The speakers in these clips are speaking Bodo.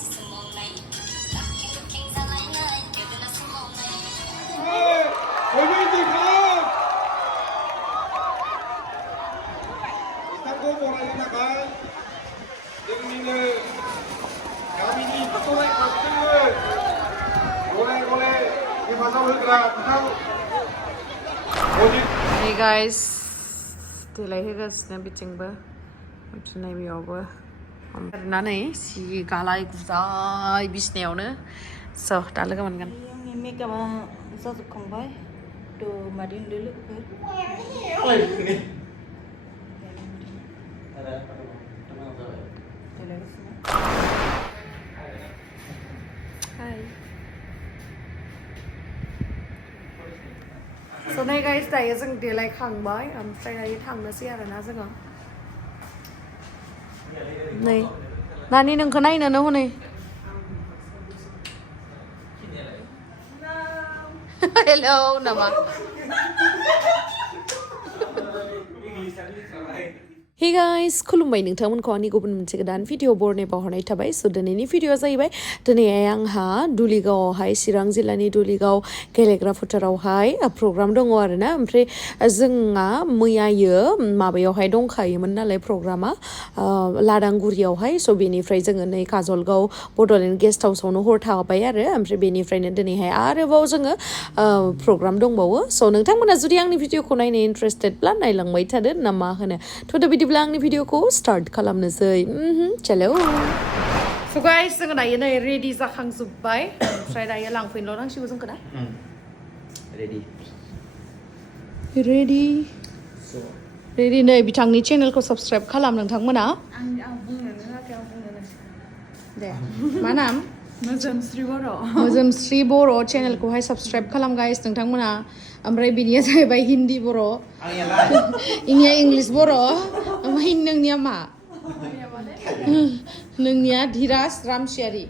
Hey guys, देलायहोगासिनो बिथिंबो थनाययावबो ओमफ्राय सि गालाय गुजाय बिसिनायावनो स' दा लोगो मोनगोन आंनि मेकआपआ जाजोबखांबाय थ' मादै उन्दै लोगोफोर So nay guys, dayo जों देलायखांबाय ओमफ्राय दायो थांनोसै आरोना जोङो नै नानि नोंखौ नायनोनो हनै हेलौ नामा Hey guys, खुलुमबाय नोंथांमोनखौ आंनि गुबुन मोनसे गोदान भिडिअ बरनाय बावहरनाय थाबाय स' दिनैनि भिडिअआ जाहैबाय दिनैहाय आंहा दुलिगावआवहाय चिरां जिल्लानि दुलिगाव गेलेग्रा फोथारावहाय प्रग्राम दङ आरोना ओमफ्राय जोंहा मैयायो माबायावहाय दंखायोमोन नालाय प्रग्रामा लादांगुरियावहाय स' बेनिफ्राय जोङो नै काजलगाव बड'लेण्ड गेस्ट हाउसावनो हर थाबाय आरो ओमफ्राय बेनिफ्रायनो दिनैहाय आरोबाव जोङो प्रग्राम दंबावो स' नोंथांमोना जुदि आंनि भिडिअखौ नायनो इन्टारेस्टेडब्ला नायलांबाय थादो ना मा होनो थ' दा बिदिब्ला आंनि भिडिअखौ स्टार्ट खालामनोसै चलो स' गाइस जोङो दायो नै रेडि जाखांजोब्बाय ओमफ्राय दायो लांफैनोल' नांसिगौ जोंखौ ना रेडि नै बिथांनि चेनेलखौ साबस्क्राइब खालाम नोंथांमोना दे मा नाम मोजोमस्रि बर' चेनेलखौहाय साबस्क्राइब खालाम गाइस नोंथांमोना ओमफ्राय बिनिया जाहैबाय हिन्दी बर' इनिया इंलिस बर' ओमफ्राय नोंनिया मा नोंनिया धीराज रामसियारि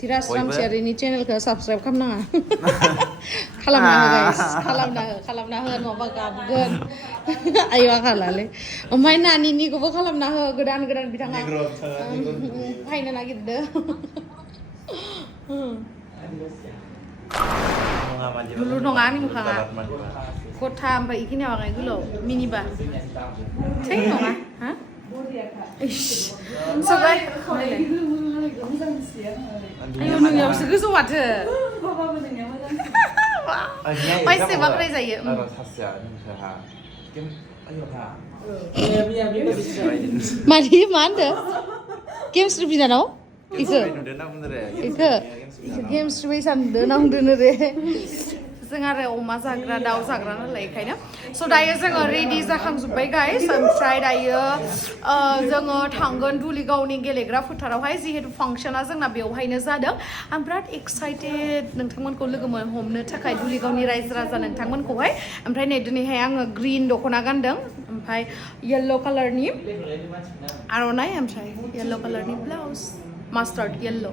धीराज रामसियारिनि चेनेलखौ साबस्क्राइब खालामनाङा खालामना हो गाइस खालामना हो नङाबा गाबगोन आयौ आं हालालै ओमफ्राय नानिनिखौबो खालामना हो गोदान बिथाङा फायनो नागिरदो लुलु नङा आंनि मोखाङा गथा ओमफ्राय इखिनियाव आखाइ गोलाव मिनिबा थै नङा हा सबाय आयौ नोंनियावसो गोजौ माथो माइसे बाख्राय जायो मानि मा होनदों गेमस्रि बिनानाव इखो गेमस्रि बायसा नुदो नांदोनो रे जों आरो अमा जाग्रा दाउ जाग्रा नालाय बेखायनो स' दायो जोङो रेडि जाखांजोब्बाय गाइस ओमफ्राय दायो जोङो थांगोन दुलिगावनि गेलेग्रा फोथारावहाय जिहेतु फांसना जोंना बेवहायनो जादों आं बिराद एक्साइटेड नोंथांमोनखौ लोगो हमनो थाखाय दुलिगावनि रायजो राजा नोंथांमोनखौहाय ओमफ्राय नै दिनैहाय आङो ग्रिन दख'ना गानदों ओमफ्राय येल्ल' कालारनि आर'नाइ ओमफ्राय येल्ल' कालारनि ब्लाउज मास्टार्ड येल्ल'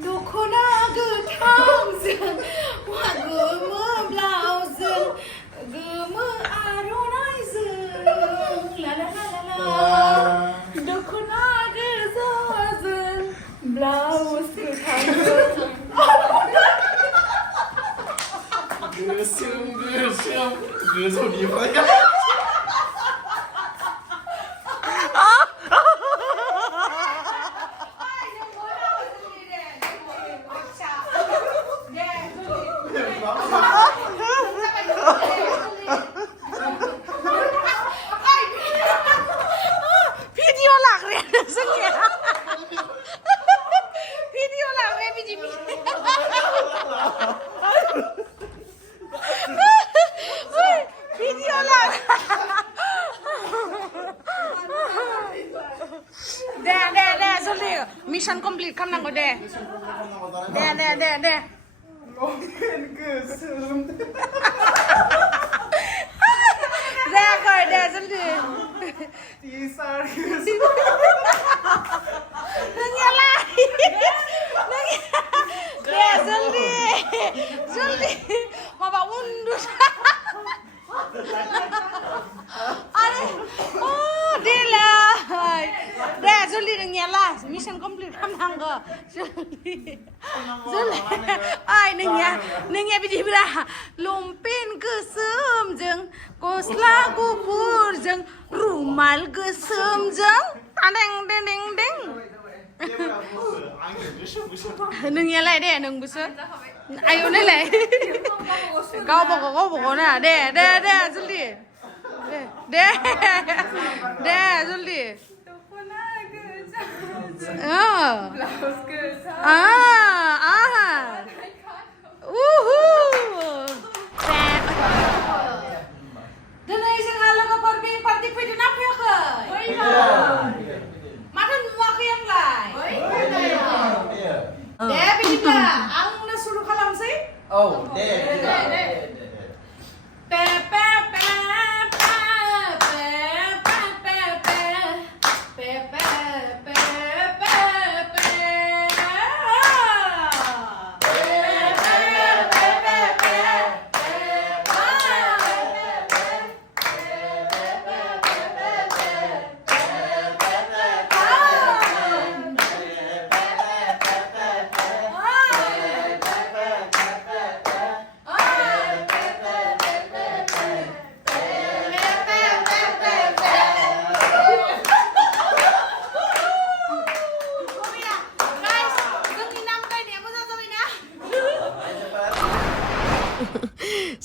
दख'ना गोथांजों गोमो ब्लाउसजों गोमो आर'नाइजों ला ला ला ला दख'ना गोजाजों ब्लाउस गोथांजों गोसोमनिफ्राय मिशन कमप्लिट खालामनांगौ दे Ra khỏi đè dân đi. Nó nghe lại. Đè dân đi. Dân đi. Mà bảo un đuôi. Đi là. Đè dân đi đừng nghe lại. Mission complete không thằng cơ. Dân đi. Ai đừng nghe bị đi ra. Lùm pin cứ sớm dừng. Kosla kubur jeng rumal gesem jeng adeng deng deng deng. Nung ya lại đè nung bớt. Ai ôn lại. Kau boko nè đè juli. Đè juli. Dan ay isang halo ka porbi party pwede na po ka. Matan mo ako yung lay. Pwede ba? Ang nasulo ka lang sa'yo? Oh, de.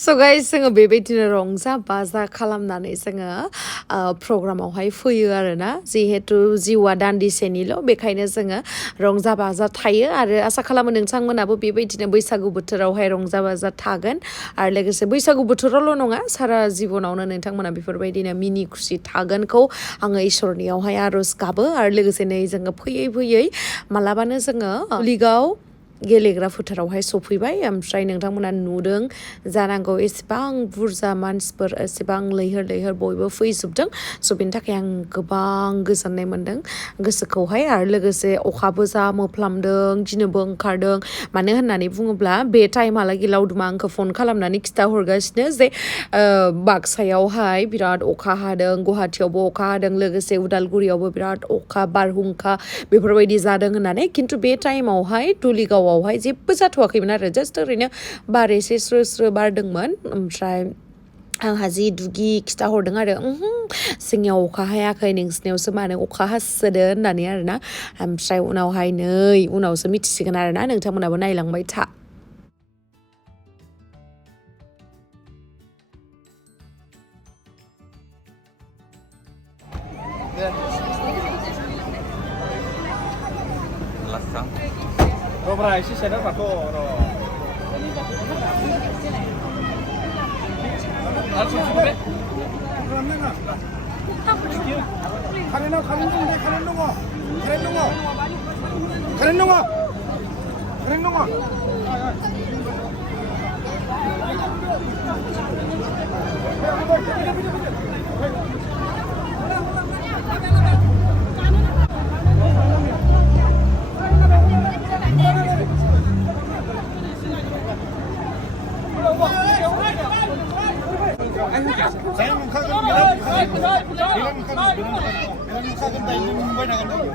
So guys, जोङो बेबायदिनो रंजा बाजा खालामनानै जोङो प्रग्रामावहाय फैयो आरोना जिहेतु जिउआ दान्दिसेनिल' बेखायनो जोङो रंजा बाजा थायो आरो आसा खालामो नोंथांमोनाबो बेबायदिनो बैसागु बोथोरावहाय रंजा बाजा थागोन आरो लोगोसे बैसागु बोथोरावल' नङा सारा जिबनावनो नोंथांमोना बेफोरबायदिनो मिनि खुसि थागोनखौ आङो इसोरनियावहाय आर'ज गाबो आरो लोगोसे नै जोङो फैयै मालाबानो जोङो दुलिगाव गेलेग्रा फोथारावहाय सफैबाय ओमफ्राय नोंथांमोना नुदों जानांगौ एसेबां बुरजा मानसिफोर एसेबां लैहोर बयबो फैजोबदों स' बेनि थाखाय आं गोबां गोजोननाय मोन्दों गोसोखौहाय आरो लोगोसे अखाबो जा मोफ्लामदों गिनोबो ओंखारदों मानो होननानै बुङोब्ला बे टाइमहालागै लावदुमा आंखौ फन खालामनानै खिथाहरगासिनो जे बाक्सायावहाय बिराद अखा हादों गुवाहाटियावबो अखा हादों लोगोसे उदालगुरियावबो बिराद अखा बारहुंखा बेफोरबायदि जादों होननानै खिन्थु बे टाइमावहाय दुलिगावआवहाय जेबो जाथ'वाखैमोन आरो जास्ट ओरैनो बार एसे स्रो बारदोंमोन ओमफ्राय आंहा जि दुगि खिथाहरदों आरो जोंनियाव अखा हायाखै नोंसिनियावसो मानो अखा हासोदो होननानै आरोना ओमफ्राय उनावसो मिथिसिगोन आरोना नोंथांमोनाबो नायलांबाय था Dobra, isi saya dapat kok. Langsung sampai. Keren dong. Saya mengkakan dari Mumbai nakan dulu.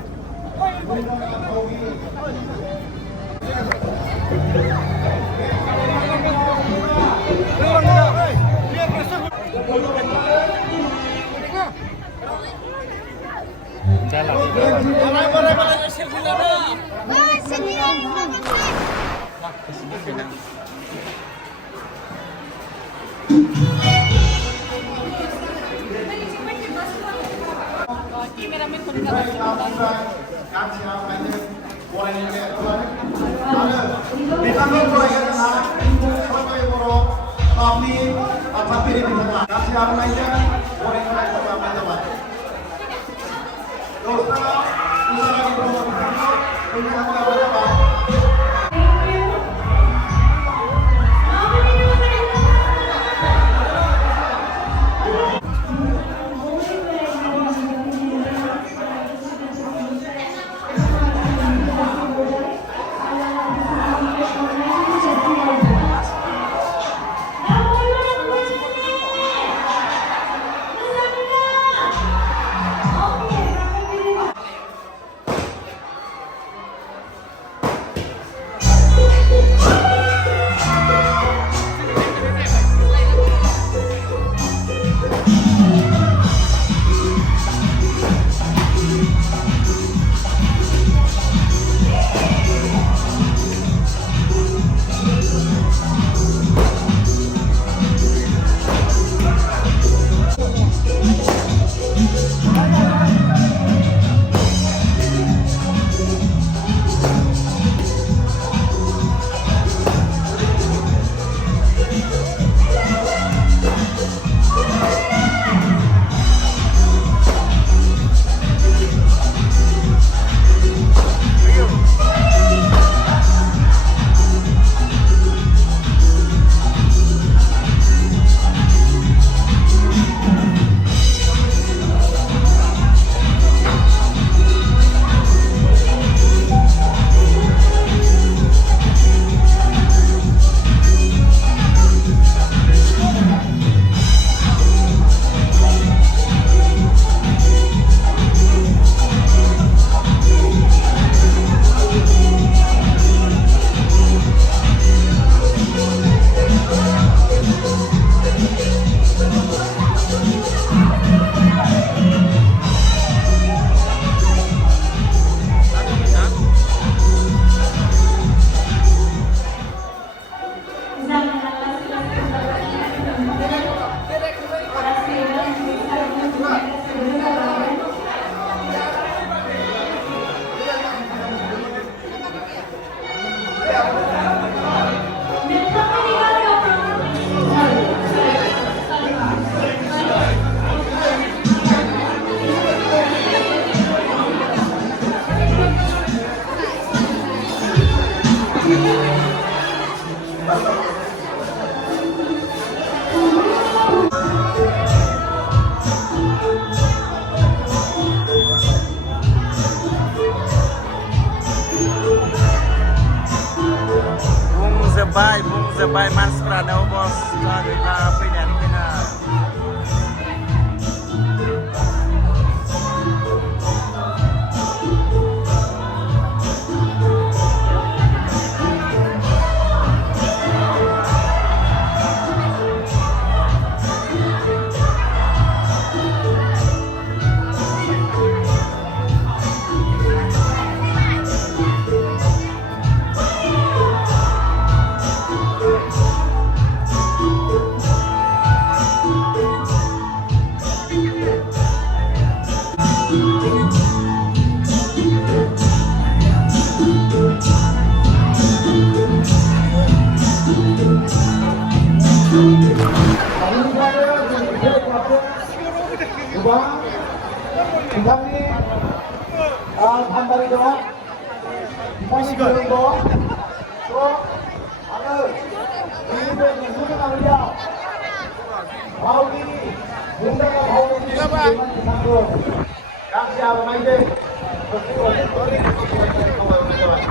mwsabai मानसिफ्रानो बस दा फैनानै फैना nongthangni thanbari dong nongthangni gorong dong so आङो जोंनि बे नोंथांनि गामियाव भावगिरि मुंदांखा भावगिरि बिथांखौ गांसे आर'नाइजों खावलायहरनाय जाबाय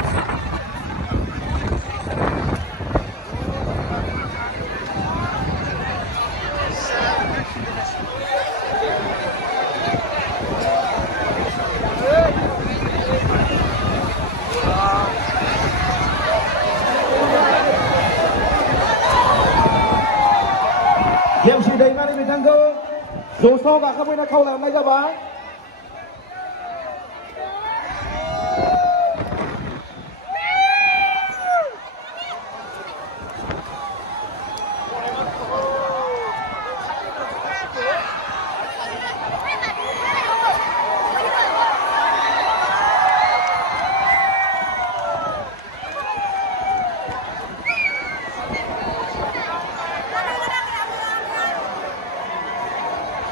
गेमसि दैमारि बिथांखौ जौसाङाव गाखोफैना खावलायहरनाय जाबाय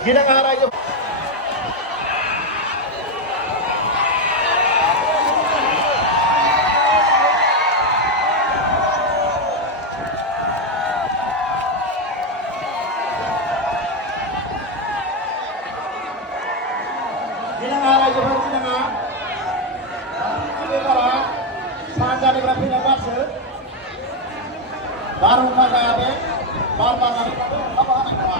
गिनाङा रायजो गिनाङा रायजोफोर गिनाङा बे बारा सानजानिफ्राय फैनाय बारसो बारहुंखा जायाखै बार बारनानै अखाबो हानाय नङा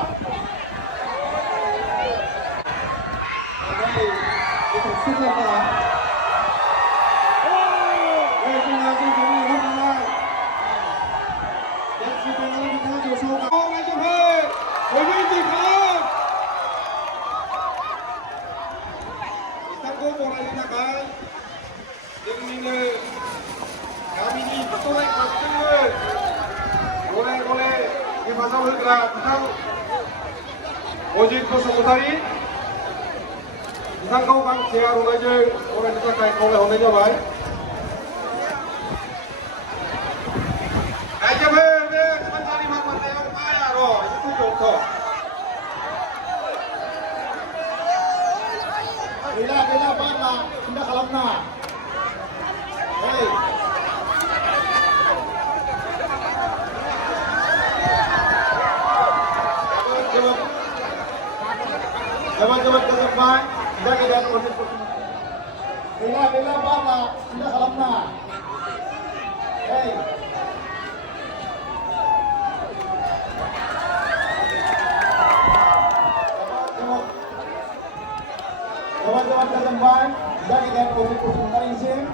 हेफाजाब होग्रा बिथां अजित बसुमतारी बिथांखौ गांसे आर'नाइजों बरायनो थाखाय खावलायहरनाय जाबाय रायजोफोर बे सानजानि मावबादायाव माया र' एसे फैदोंथ' गैला बारला सिन्था खालामनाङा जोबोद गोजोनबाय जायगाया गैला बारला सिन्था खालामनाङा जोबोद गोजोनबाय जायगाया बसुमतारिसिम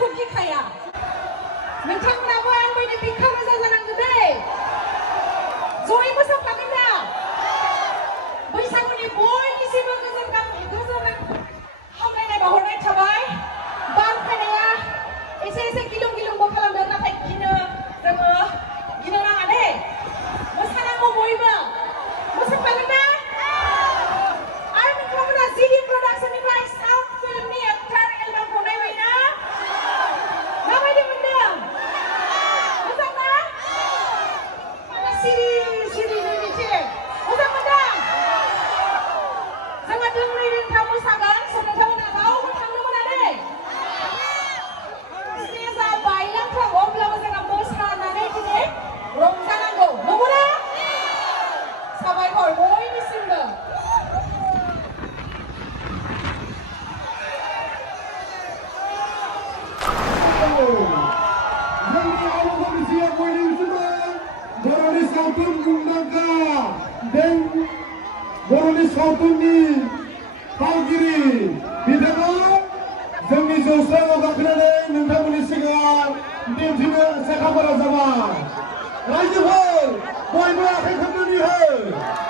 खुद गिखाया नोंथांमोनाबो आं बायदि बिखा मोजां जानांगौ दै जयै मोसाफागोन दा बैसागुनि बयनिसिमबो गोजोन हामलायनाय बावहरनाय थाबाय बार फैनाया एसे गिलुं गिलुंबो खालामदों नाथाय गिनो नाङा दे मोसानांगौ बयबो मोसाफागोन ना आरो नोंथांमोना जिडि प्रडाक्सननिफ्राय साउथ फिल्मनि एक्टर एलबामखौ नायबायना माबायदि मोनदों मोजां ना सिरि जोंनिथिं मोजां मोनदों जोङो दोंनै दोंथाम मोसागोन स नोंथांमोना रावबो थांनो मोना दै स्टेजआ बायलांथों अब्लाबो जोंहा मोसानानै दिनै रंजानांगौ नंगौना साबायखर बयनिसिमबो जोंनि आबहावानि बयनिबो बर'नि सावथुन मुंदांखा बर'नि सावथुननि फावगिरि बिथाङा जोंनि जौस्राङाव गाखोनानै नोंथांमोननि सिगाङाव दिन्थिनो साखाफारा जाबाय रायजोफोर बयबो आखाइ खबनानै हो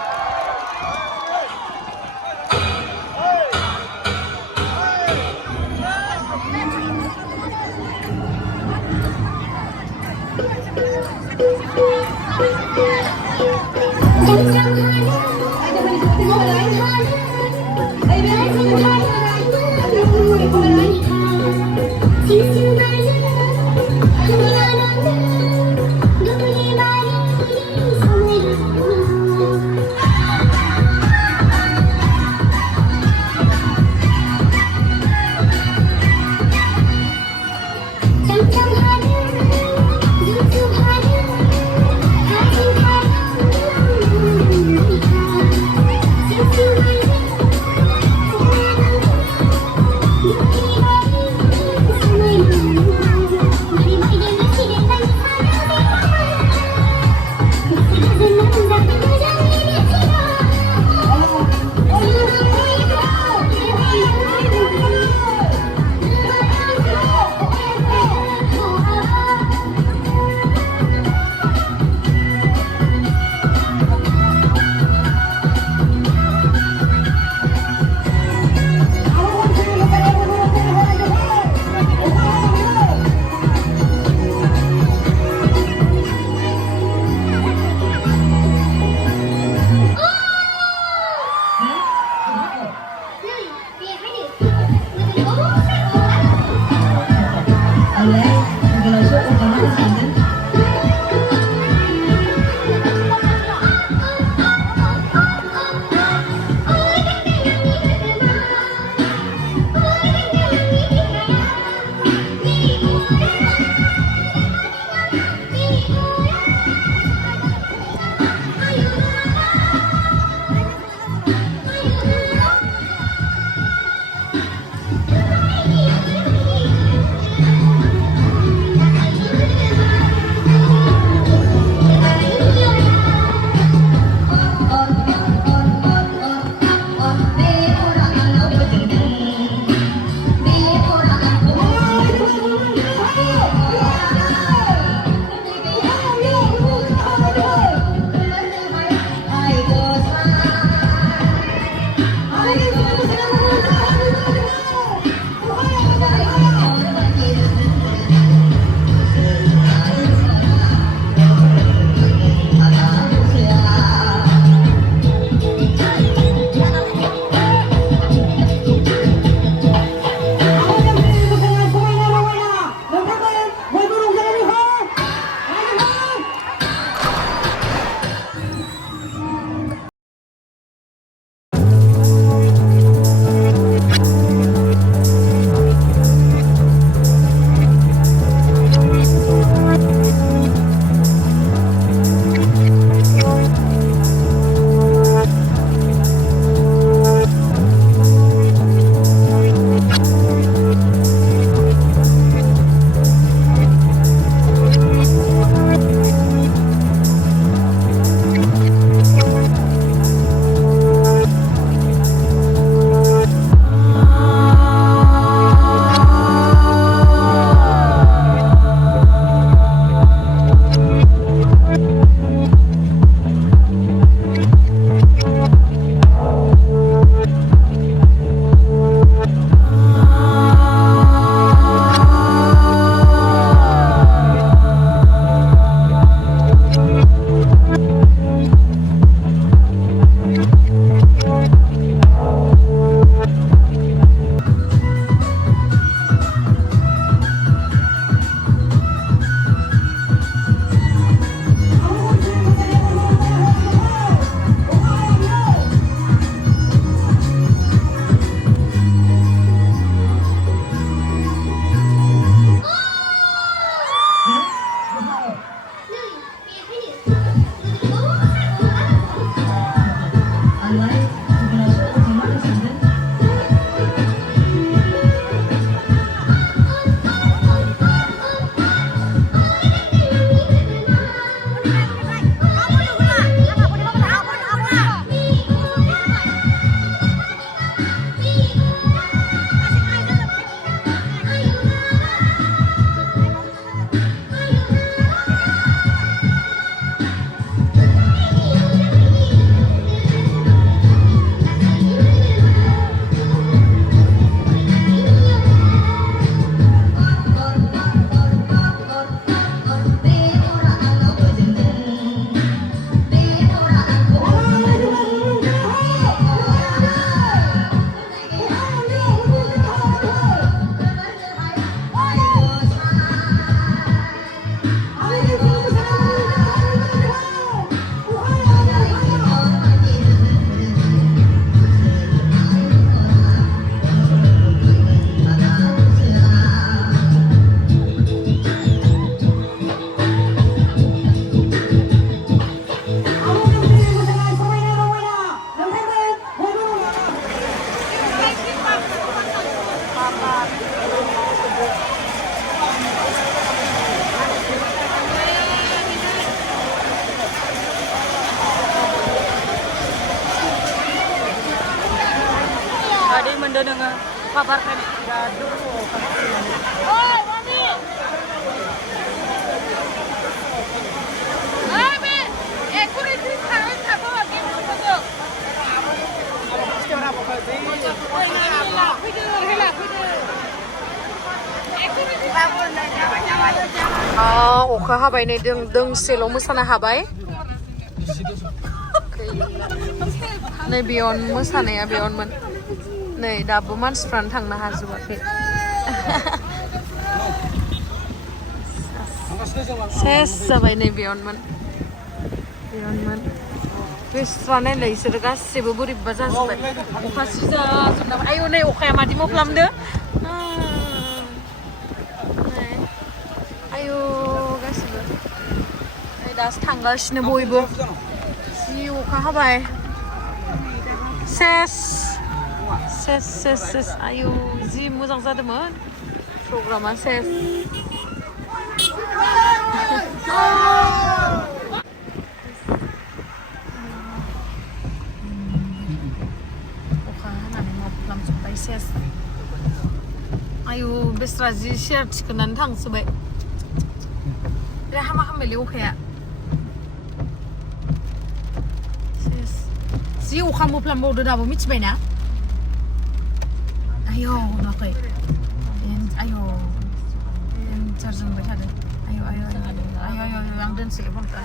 Kabar kan tidak dulu. Oh, mami. Mami, kulit di sana tak bawa gitu betul. Sekarang apa kau beli? Oh, hilang, hilang. अखा हाबाय नै दोंसेल' मोसानो हाबाय नै बेयावनो मोसानाया बेयावनोमोन नै दाबो मानसिफ्रानो थांनो हाजोबाखै सेस जाबाय नै बेयावनोमोन बेस्रा नायलाय बिसोरो गासिबो बोरैबा जाजोब्बाय अखा सिजाजोबनाय आयौ नै अखाया मादि मोफ्लामदो दासो थांगासिनो बयबो जि अखा हाबाय सेस आयौ जि मोजां जादोंमोन प्रग्रामा सेस अखा हानानै मोफ्लामजोब्बाय सेस आयौ बेस्रा जि सेर थिखोनानै थांसोबाय बिराद हामा हामबायलै अखाया जि अखा मोफ्लामबावदो दाबो मिथिबायना आयौ नुवाखै आयौ देन्जार जोंबाय थादों आयौ आं दोनसैलै फनखौ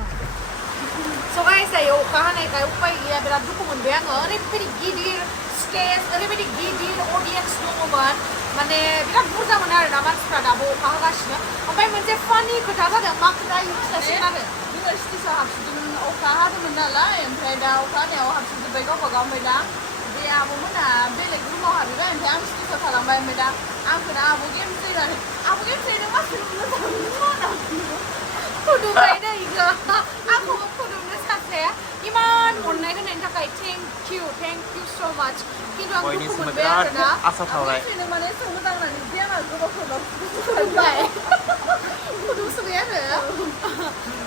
स' गाइस दायो अखा हानायखाय उपाय गैया बिराद दुखु मोनबाय आङो ओरैबायदि गिदिर स्टेज ओरैबायदि गिदिर अडियन्स दङमोन माने बिराद बुरजामोन आरोना मानसिफ्रा दाबो अखा हागासिनो ओमफ्राय मोनसे फानि खोथा जादों मा खोथा इउ खिथासिगोन आरो जोङो स्टेजआव हाबसिगोन अखा हादोंमोन नालाय ओमफ्राय दा अखा हानायाव हाबसिजोब्बाय गावबा गाव ओमफ्राय दा बे आब'मोना बेलेग रुमाव हाबैबाय ओमफ्राय आं स्टेजआव थालांबाय ओमफ्राय दा आंखौनो आब' गेम जायोनानै आब' गेम जायो मानसि फुदुंबाय दै इखौ आंखौबो फुदुंनो सानखाया इमान अननाय होनायनि थाखाय थेंक इउ स' माच खिन्थु आं दुखु मोनबाय आरोना आं माने एसेबां मोजां होननानै जे आंहा गोबाव फुदुंबाय फुदुंसोबाय आरो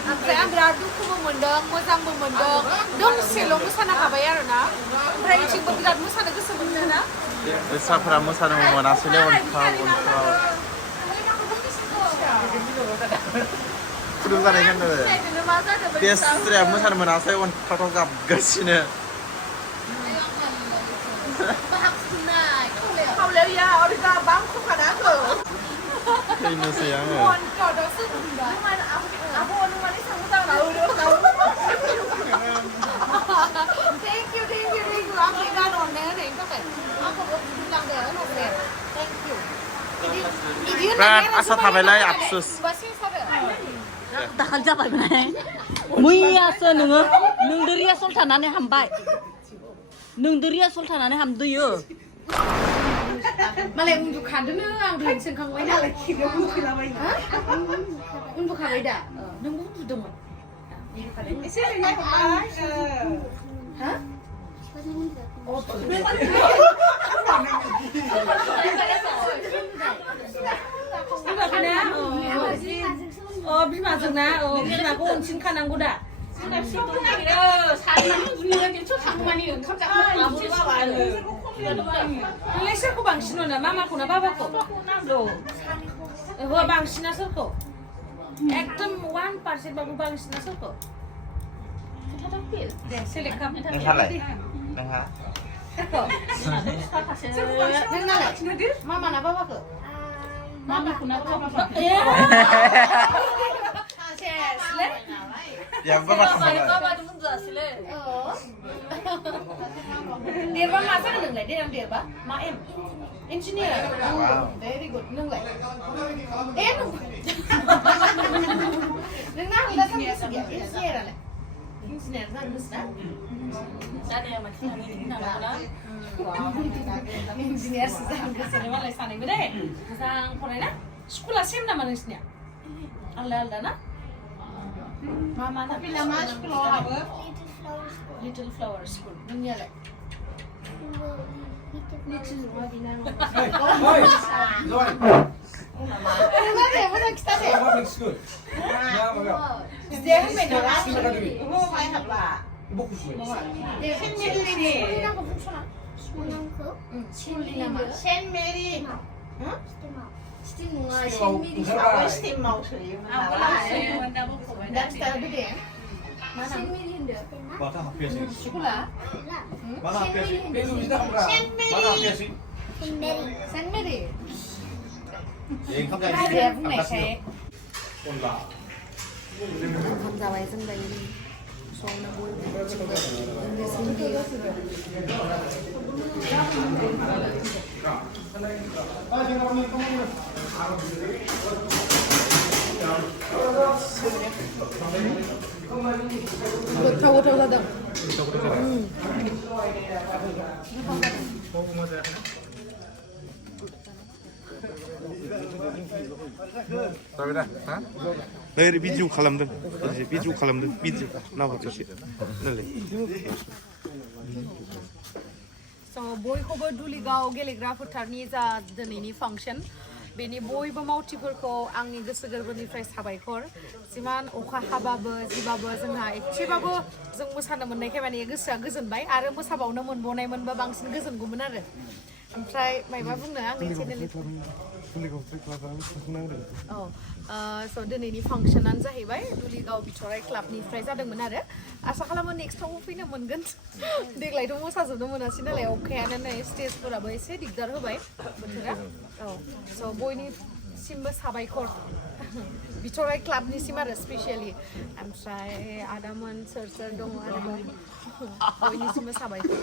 ओमफ्राय आं बिराद दुखुबो मोनदों मोजांबो मोनदों दोंसेल' मोसानो हाबाय आरोना ओमफ्राय इथिंबो बिराद मोसानो गोसो मोनदों ना बेस्राफोरा मोसानो मोनासैलै फुदुं जानाय होनदों बेस्राया मोसानो मोनासै अनथाव गाबगासिनो खावलायाव या अरगा बांखुखाना आंखौ थैनोसै आङो आब' अनुमानि सां मोजां थेंक इउ आंनि गान अननाय होनायनि थाखाय आंखौबो फुदुंलांदो होनहरदो थेंक इउ बिराद आसा थाबायलाय आफसुस दाखालि जाबाय माने मैयासो नोङो नोंदो रियासल थानानै हामबाय नोंदो रियासल थानानै हामदोयो मालाय उन्दुखादोनो आं दहाय सोंखांबाय नालाय उन्दुखाबाय दा नोंबो उन्दुदोंमोन एसे हा बिमाजोंना बिमाखौ अनसिनखानांगौ दा नोंलाय सोरखौ बांसिन अनो मामाखौ ना बाबाखौ बांसिना सोरखौ एकदम 1% बाबो बांसिना सोरखौ दे सेलेक्ट खालामनो थाखाय मामा ना बाबाखौ मामाखौ ना बाबाखौ yang bapak sama bapak itu menjelaskan dia bang masa neng dia yang dia bang maem engineer very good neng neng neng udah sampai sedia engineer lah engineer sangat ada yang macam ini nama engineer sangat kesini malah sana beda sang korena sekolah sih nama nengnya alda na Mama tapi nama sekolah apa? Little Flower School. Nanya lah. Little Flower. Mana? Mana kita deh? Public school. Ya, baga. Dia kan beda. School academy. Oh, saya apa? Ibu kusui. Dia kan jadi ni. Saint Mary स्टिम नङा सेन्ट मेरि स्टिमाव सोयो दा खिथादो दे मा नाम सेन्ट मेरि होनदो Mana hafiasi? स्कुला Mana hafiasi? सेन्ट मेरि Mana hafiasi? सेन्ट मेरि Yang kamu दा दे बुंनायखाय Onla. ओंखाम जाबाय जों दायो संनो गोथाव गोथाव जादों Tabii dah, ha? Dari video khalamw, video khalamw, video. Nama tu sih. Nanti. So बयखौबो दुलिगाव गेलेग्रा फोथारनि जा दिनैनि फांसन बेनि बयबो मावथिफोरखौ आंनि गोसो गोरबोनिफ्राय साबायखर जिमान अखा हाबाबो जिबाबो जोंहा एसेबाबो जों मोसानो मोननायखाय माने गोसोआ गोजोनबाय आरो मोसाबावनो मोनबावनायमोनबा बांसिन गोजोनगौमोन आरो ओमफ्राय मायबा बुंनो आंनि चेनेलनि स' दिनैनि फांसनानो जाहैबाय दुलिगाव बिथराइ क्लाबनिफ्राय जादोंमोन आरो आसा खालामो नेक्स्टआवबो फैनो मोनगोन देग्लायथ' मोसाजोबनो मोनासै नालाय अखायानो नै स्टेजफोराबो एसे दिगदार होबाय बोथोरा स' बयनिसिमबो साबायखर बिथराइ क्लाबनिसिम आरो स्पेसियेलि ओमफ्राय आदामोन सोर सोर दङ आरो बयनिसिमबो साबायखर